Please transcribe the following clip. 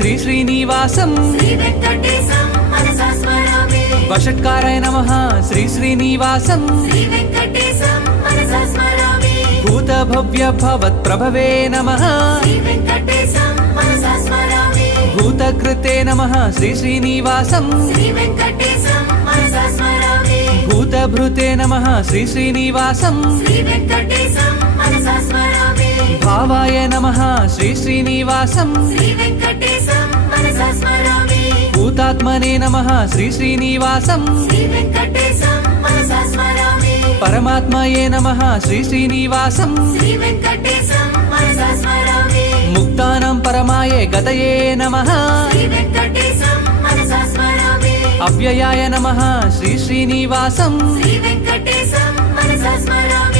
శ్రీ శ్రీనివాసం శ్రీవేంకటేశం మనసా స్మరామి వషట్కారాయ నమః శ్రీ శ్రీనివాసం శ్రీవేంకటేశం మనసా స్మరామి భూత భవ్య భవత్ ప్రభవే నమః శ్రీవేంకటేశం మనసా స్మరామి భూతకృతే నమః శ్రీ శ్రీనివాసం శ్రీవేంకటేశం మనసా స్మరామి భూతభృతే నమః శ్రీ శ్రీనివాసం శ్రీవేంకటేశం మనసా స్మరామి భావాయ నమః శ్రీ శ్రీనివాసం శ్రీవేంకటేశం మనసా స్మరామి భూతాత్మనే నమః శ్రీ శ్రీనివాసం శ్రీవేంకటేశం మనసా స్మరామి పరమాత్మయే నమః శ్రీ శ్రీనివాసం శ్రీవేంకటేశం మనసా స్మరామి ముక్తానాం పరమాయే గతయే నమః శ్రీవేంకటేశం మనసా స్మరామి అవ్యయాయ నమః శ్రీ శ్రీనివాసం శ్రీవేంకటేశం మనసా స్మరామి